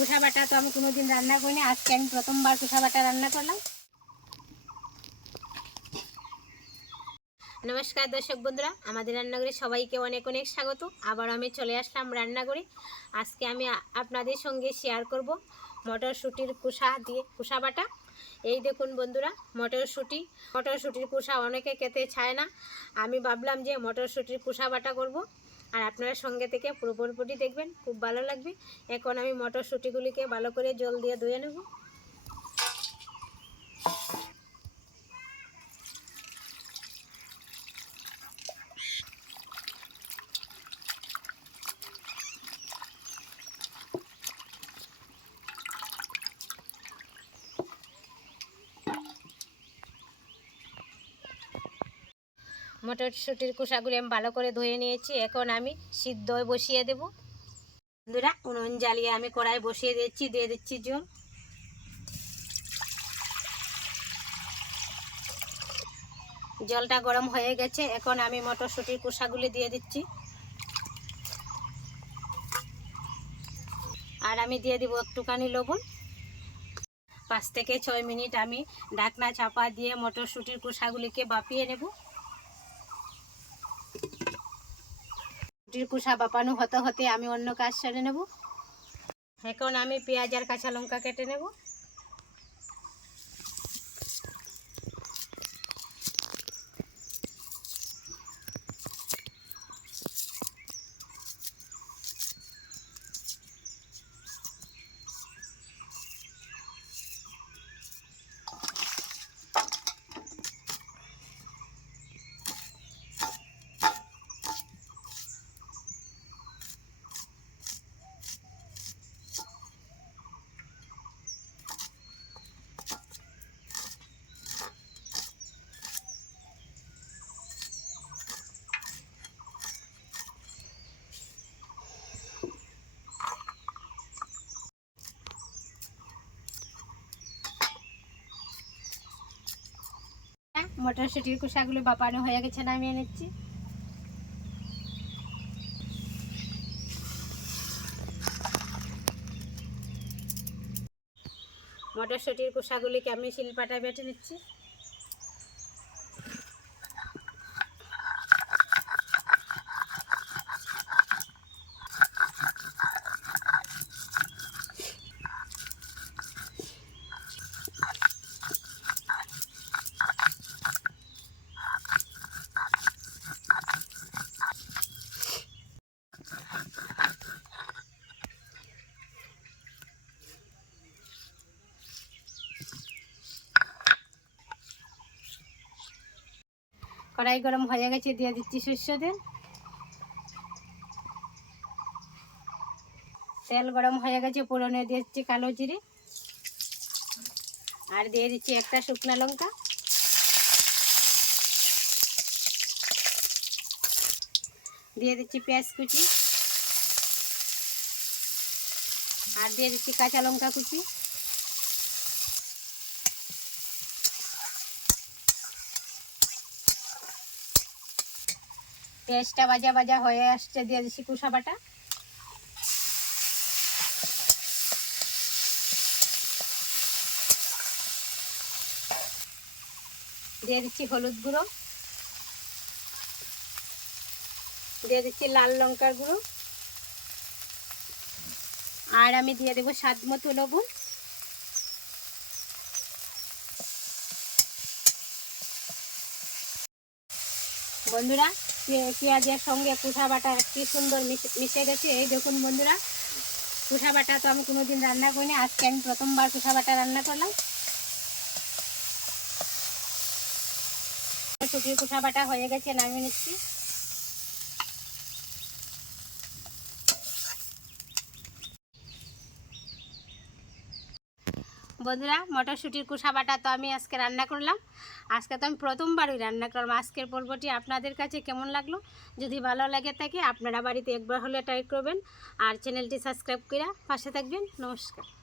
কুসা বাটা তো আমি কোনোদিন রান্না করিনি, আজকে আমি প্রথমবার কুসা বাটা রান্না করলাম। নমস্কার দর্শক বন্ধুরা, আমাদের রান্নাঘরে সবাইকে অনেক অনেক স্বাগত। আবার আমি চলে আসলাম রান্নাঘরে। আজকে আমি আপনাদের সঙ্গে শেয়ার করব মটরশুঁটির কুসা দিয়ে কুসা বাটা। এই দেখুন বন্ধুরা, মটরশুঁটির কুসা অনেকে খেতে চায় না। আমি ভাবলাম যে মটরশুঁটির কুসা বাটা করব, আর আপনারা সঙ্গে থেকে পুরোপুরি দেখবেন, খুব ভালো লাগবে। এখন আমি মটরশুঁটিগুলিকে ভালো করে জল দিয়ে ধুয়ে নেব। মটরশুঁটির কুসাগুলি আমি ভালো করে ধুয়ে নিয়েছি। এখন আমি সিদ্ধ বসিয়ে দেব। বন্ধুরা, উনুন জ্বালিয়ে আমি কড়াই বসিয়ে দিয়ে দিচ্ছি জল। জলটা গরম হয়ে গেছে, এখন আমি মটরশুঁটির কুসাগুলি দিয়ে দিচ্ছি। আর আমি দিয়ে দিব একটুখানি লবণ। 5 থেকে 6 মিনিট আমি ঢাকনা চাপা দিয়ে মটরশুঁটির কুসাগুলিকে ভাপিয়ে নেব। কুসা বাপানো হতে হতে আমি অন্য কাজ সেরে নেব। এখন আমি পেঁয়াজ আর কাঁচা লঙ্কা কেটে নেব। মটরশুঁটির কুসাগুলো বাপানো হয়ে গেছে, নামিয়ে নিচ্ছি। মটরশুঁটির কুসাগুলিকে আমি শিলপাটায় বেটে নিচ্ছি। কড়াই গরম হয়ে গেছে, দিয়ে দিচ্ছি সরষে তেল। তেল গরম হয়ে গেছে, ফোড়নে দিয়ে দিচ্ছি কালো জিরে, আর দিয়ে দিচ্ছি একটা শুকনো লঙ্কা। দিয়ে দিচ্ছি পেঁয়াজ কুচি, আর দিয়ে দিচ্ছি কাঁচা লঙ্কা কুচি। পেঁয়াজটা ভাজা ভাজা হয়ে আসছে, দিয়ে দিচ্ছি কুসা বাটা। দিয়ে দিচ্ছি হলুদ গুঁড়ো, দিয়ে দিচ্ছি লাল লঙ্কার গুঁড়ো, আর আমি দিয়ে দেবো স্বাদ মতো লবণ। বন্ধুরা, পেঁয়াজের সঙ্গে কুসা বাটা কি সুন্দর মিশে গেছে। এই দেখুন বন্ধুরা, কুসা বাটা তো আমি কোনোদিন রান্না করিনি, আজকে আমি প্রথমবার কুসা বাটা রান্না করলাম। শুকিয়ে কুসা বাটা হয়ে গেছে, নামিয়ে নিচ্ছি। বন্ধুরা, মটরশুঁটির কুসা বাটা তো আমি আজকে রান্না করলাম। আজকে তো আমি প্রথমবারই রান্না করলাম। আজকের পর্বটি আপনাদের কাছে কেমন লাগলো? যদি ভালো লাগে থাকে আপনারা বাড়িতে একবার হলে ট্রাই করবেন, আর চ্যানেলটি সাবস্ক্রাইব করে পাশে থাকবেন। নমস্কার।